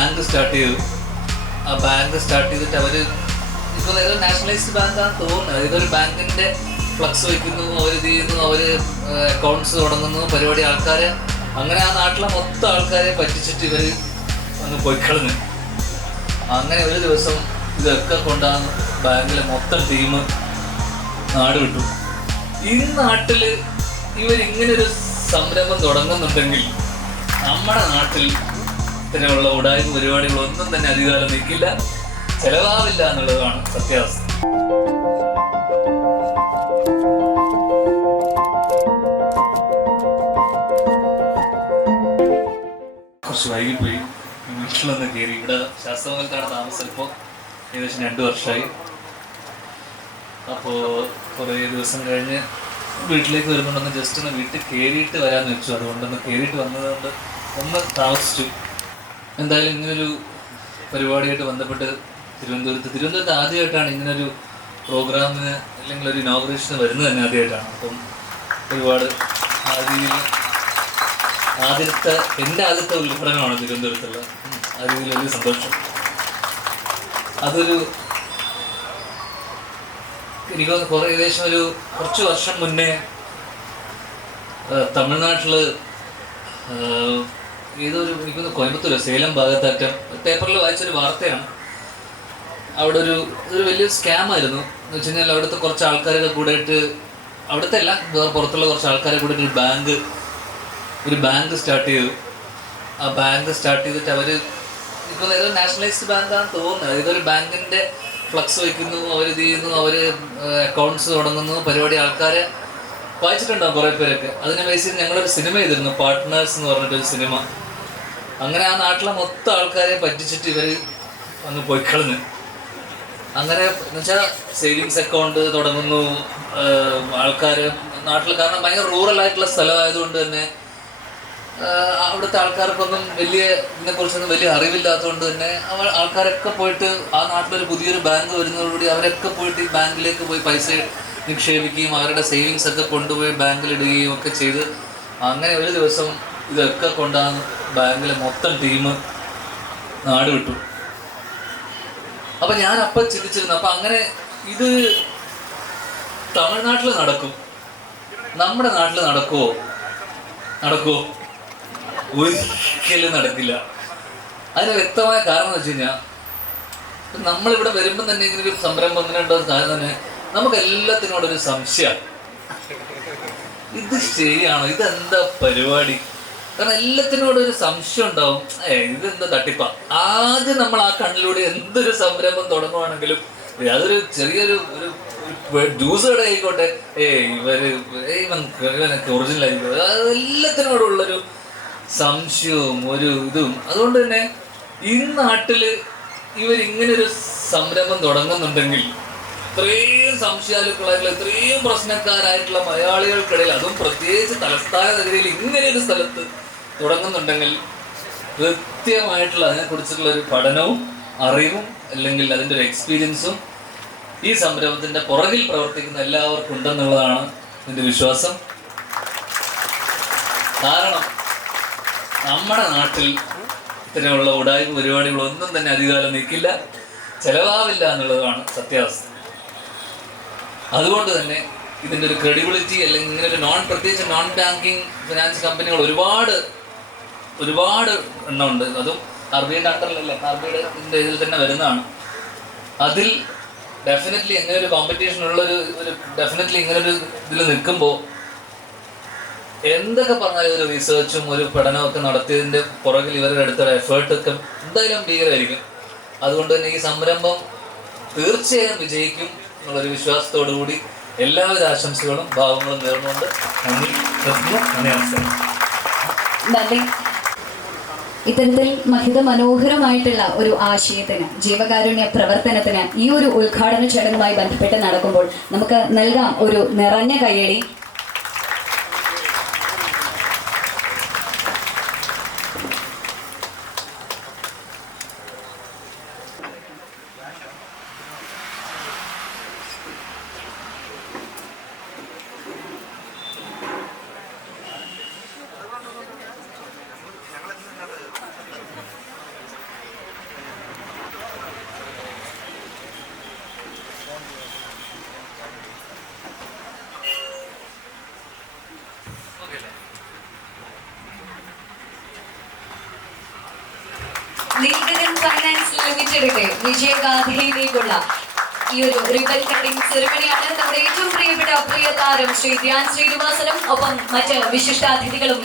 Bank start ചെയ്തു. ആ bank start ചെയ്തിട്ട് അവർ ഇപ്പോൾ ഏതൊരു നാഷണലൈസ്ഡ് ബാങ്കാണെന്ന് തോന്നുന്നത്. ഇതൊരു ബാങ്കിൻ്റെ ഫ്ലക്സ് വയ്ക്കുന്നു, അവർ ഇത് ചെയ്യുന്നു, അവർ അക്കൗണ്ട്സ് തുടങ്ങുന്നു, പരിപാടി ആൾക്കാരെ അങ്ങനെ ആ നാട്ടിലെ മൊത്തം ആൾക്കാരെ പറ്റിച്ചിട്ട് ഇവർ അങ്ങ് പൊയ്ക്കളഞ്ഞു. അങ്ങനെ ഒരു ദിവസം ഇതൊക്കെ കൊണ്ടാണ് ബാങ്കിലെ മൊത്തം ടീം നാട് വിട്ടു. ഈ നാട്ടിൽ ഇവരിങ്ങനൊരു സംരംഭം തുടങ്ങുന്നുണ്ടെങ്കിൽ നമ്മുടെ നാട്ടിൽ ഇത്തരമുള്ള ഉടായ്പ പരിപാടികളൊന്നും തന്നെ അധികാരം നിൽക്കില്ല, ചെലവാവില്ല എന്നുള്ളതാണ് സത്യാവസ്ഥ. കുറച്ച് വൈകിപ്പോയി. വീട്ടിലൊന്ന് കയറി. ഇവിടെ ശാസ്ത്രമംഗലത്താണ് താമസം. ഇപ്പോൾ ഏകദേശം 2 വർഷമായി. അപ്പോൾ കുറേ ദിവസം കഴിഞ്ഞ് വീട്ടിലേക്ക് വരുമ്പോഴൊന്ന് ജസ്റ്റ് ഒന്ന് വീട്ടിൽ കയറിയിട്ട് വരാമെന്ന് വെച്ചു. അതുകൊണ്ടൊന്ന് കയറിയിട്ട് വന്നതുകൊണ്ട് ഒന്ന് താമസിച്ചു. എന്തായാലും ഇങ്ങനൊരു പരിപാടിയായിട്ട് ബന്ധപ്പെട്ട് തിരുവനന്തപുരത്ത് ആദ്യമായിട്ടാണ് ഇങ്ങനൊരു പ്രോഗ്രാമിന് അല്ലെങ്കിൽ ഒരു ഇനോഗ്രേഷന് വരുന്നത് തന്നെ ആദ്യമായിട്ടാണ്. അപ്പം ഒരുപാട് എൻ്റെ ആദ്യത്തെ ഉദ്ഘാടനമാണ് തിരുവനന്തപുരത്തുള്ള. ആ രീതിയിൽ വലിയ സന്തോഷം. അതൊരു എനിക്ക് ഏകദേശം കുറച്ച് വർഷം മുന്നേ തമിഴ്നാട്ടിൽ ഏതൊരു എനിക്കൊന്ന് കോയമ്പത്തൂർ സേലം ഭാഗത്താറ്റം പേപ്പറിൽ വായിച്ചൊരു വാർത്തയാണ്. അവിടെ ഒരു വലിയൊരു സ്കാമായിരുന്നു. എന്ന് വെച്ച് കഴിഞ്ഞാൽ അവിടുത്തെ കുറച്ച് ആൾക്കാരൊക്കെ കൂടെയിട്ട്, അവിടുത്തെ അല്ല പുറത്തുള്ള കുറച്ച് ആൾക്കാരെ കൂടെയിട്ട് ഒരു ബാങ്ക് സ്റ്റാർട്ട് ചെയ്തു. ആ ബാങ്ക് സ്റ്റാർട്ട് ചെയ്തിട്ട് അവർ ഇപ്പോൾ ഏതൊരു നാഷണലൈസ്ഡ് ബാങ്കാണെന്ന് തോന്നുന്നത്. ഇതൊരു ബാങ്കിൻ്റെ ഫ്ലക്സ് വയ്ക്കുന്നു, അവർ ഇത് ചെയ്യുന്നു, അവർ അക്കൗണ്ട്സ് തുടങ്ങുന്നു, പരിപാടി ആൾക്കാരെ വായിച്ചിട്ടുണ്ടാകും കുറേ പേരൊക്കെ. അതിനെ ബേസ് ചെയ്ത് ഞങ്ങളൊരു സിനിമ ചെയ്തിരുന്നു, പാർട്ട്നേഴ്സ് എന്ന് പറഞ്ഞിട്ടൊരു സിനിമ. അങ്ങനെ ആ നാട്ടിലെ മൊത്തം ആൾക്കാരെ പറ്റിച്ചിട്ട് ഇവർ അങ്ങ് പൊയ്ക്കളഞ്ഞു. അങ്ങനെ എന്ന് വെച്ചാൽ സേവിങ്സ് അക്കൗണ്ട് തുടങ്ങുന്നു ആൾക്കാർ നാട്ടിൽ. കാരണം ഭയങ്കര റൂറലായിട്ടുള്ള സ്ഥലമായതുകൊണ്ട് തന്നെ അവിടുത്തെ ആൾക്കാർക്കൊന്നും ഇതിനെക്കുറിച്ചൊന്നും വലിയ അറിവില്ലാത്തതുകൊണ്ട് തന്നെ ആൾക്കാരൊക്കെ പോയിട്ട് ആ നാട്ടിലൊരു പുതിയൊരു ബാങ്ക് വരുന്നതോടുകൂടി അവരൊക്കെ പോയിട്ട് ഈ ബാങ്കിലേക്ക് പോയി പൈസ നിക്ഷേപിക്കുകയും അവരുടെ സേവിങ്സ് ഒക്കെ കൊണ്ടുപോയി ബാങ്കിലിടുകയും ഒക്കെ ചെയ്ത് അങ്ങനെ ഒരു ദിവസം ഇതൊക്കെ കൊണ്ടാണ് ബാങ്കിലെ മൊത്തം ടീം നാട് വിട്ടു. അപ്പം ഞാൻ അപ്പം ചിന്തിച്ചിരുന്നു, അപ്പം അങ്ങനെ ഇത് തമിഴ്നാട്ടിൽ നടക്കും, നമ്മുടെ നാട്ടിൽ നടക്കുമോ? ഒരിക്കലും നടക്കില്ല. അതിന് വ്യക്തമായ കാരണം എന്ന് വെച്ച് കഴിഞ്ഞാൽ നമ്മളിവിടെ വരുമ്പം തന്നെ ഇങ്ങനൊരു സംരംഭം ഇങ്ങനെ ഉണ്ടോ കാര്യം തന്നെ നമുക്ക് എല്ലാത്തിനോടൊരു സംശയമാണ്. ഇത് ശരിയാണോ? ഇതെന്താ പരിപാടി? കാരണം എല്ലാത്തിനോടൊരു സംശയം ഉണ്ടാവും. ഇതെന്താ തട്ടിപ്പാ? ആദ്യം നമ്മൾ ആ കണ്ണിലൂടെ എന്തൊരു സംരംഭം തുടങ്ങുവാണെങ്കിലും അതൊരു ചെറിയൊരു ജ്യൂസ് കട ആയിക്കോട്ടെ, ഇവനൊക്കെ ഒറിജിനൽ ആയിരിക്കും, അതെല്ലാത്തിനോടുള്ളൊരു സംശയവും ഒരു ഇതും. അതുകൊണ്ട് തന്നെ ഈ നാട്ടിൽ ഇവരിങ്ങനൊരു സംരംഭം തുടങ്ങുന്നുണ്ടെങ്കിൽ ഇത്രയും സംശയാലുക്കളായിട്ടുള്ള ഇത്രയും പ്രശ്നക്കാരായിട്ടുള്ള മലയാളികൾക്കിടയിൽ, അതും പ്രത്യേകിച്ച് തലസ്ഥാന നഗരിയിൽ ഇങ്ങനെയൊരു സ്ഥലത്ത് തുടങ്ങുന്നുണ്ടെങ്കിൽ കൃത്യമായിട്ടുള്ള അതിനെക്കുറിച്ചുള്ള ഒരു പഠനവും അറിവും അല്ലെങ്കിൽ അതിൻ്റെ ഒരു എക്സ്പീരിയൻസും ഈ സംരംഭത്തിൻ്റെ പുറകിൽ പ്രവർത്തിക്കുന്ന എല്ലാവർക്കും ഉണ്ടെന്നുള്ളതാണ് എൻ്റെ വിശ്വാസം. കാരണം നമ്മുടെ നാട്ടിൽ ഇത്തരമുള്ള ഉടായ്പ പരിപാടികളൊന്നും തന്നെ അധികാരം നിൽക്കില്ല, ചെലവാവില്ല എന്നുള്ളതാണ് സത്യാവസ്ഥ. അതുകൊണ്ട് തന്നെ ഇതിൻ്റെ ഒരു ക്രെഡിബിലിറ്റി അല്ലെങ്കിൽ ഇങ്ങനെ ഒരു പ്രത്യേകിച്ച് നോൺ ബാങ്കിങ് ഫിനാൻസ് കമ്പനികൾ ഒരുപാട് എണ്ണമുണ്ട്. അതും RBIയുടെ അണ്ടറിലല്ലേ, RBIയുടെ ഇതിൽ തന്നെ വരുന്നതാണ്. അതിൽ ഡെഫിനറ്റ്ലി എങ്ങനെ ഒരു കോമ്പറ്റീഷൻ ഉള്ളൊരു ഡെഫിനറ്റ്ലി ഇങ്ങനൊരു ഇതിൽ നിൽക്കുമ്പോൾ എന്തൊക്കെ പറഞ്ഞാലും ഒരു റിസർച്ചും ഒരു പഠനമൊക്കെ നടത്തിയതിൻ്റെ പുറകിൽ ഇവരുടെ അടുത്തുള്ള എഫേർട്ടൊക്കെ എന്തായാലും ഭീകരമായിരിക്കും. അതുകൊണ്ട് തന്നെ ഈ സംരംഭം തീർച്ചയായും വിജയിക്കും എന്നുള്ളൊരു വിശ്വാസത്തോടു കൂടി എല്ലാവിധ ആശംസകളും ഭാവങ്ങളും നേർന്നുകൊണ്ട് നന്ദി നമസ്കാരം. ഇത്തരത്തിൽ മനോഹരമായിട്ടുള്ള ഒരു ആശയത്തിന്, ജീവകാരുണ്യ പ്രവർത്തനത്തിന് ഈ ഒരു ഉദ്ഘാടന ചടങ്ങുമായി ബന്ധപ്പെട്ട് നടക്കുമ്പോൾ നമുക്ക് നൽകാം ഒരു നിറഞ്ഞ കയ്യടി. തീരട്ടെ വിജയഗാഥയിലേക്കുള്ള ഈ ഒരു റിബൺ കട്ടിംഗ് സെറിമണിയാണ്. നമ്മുടെ ഏറ്റവും പ്രിയപ്പെട്ട പ്രിയ താരം ശ്രീ ധ്യാൻ ശ്രീനിവാസനും ഒപ്പം മറ്റ് വിശിഷ്ടാതിഥികളും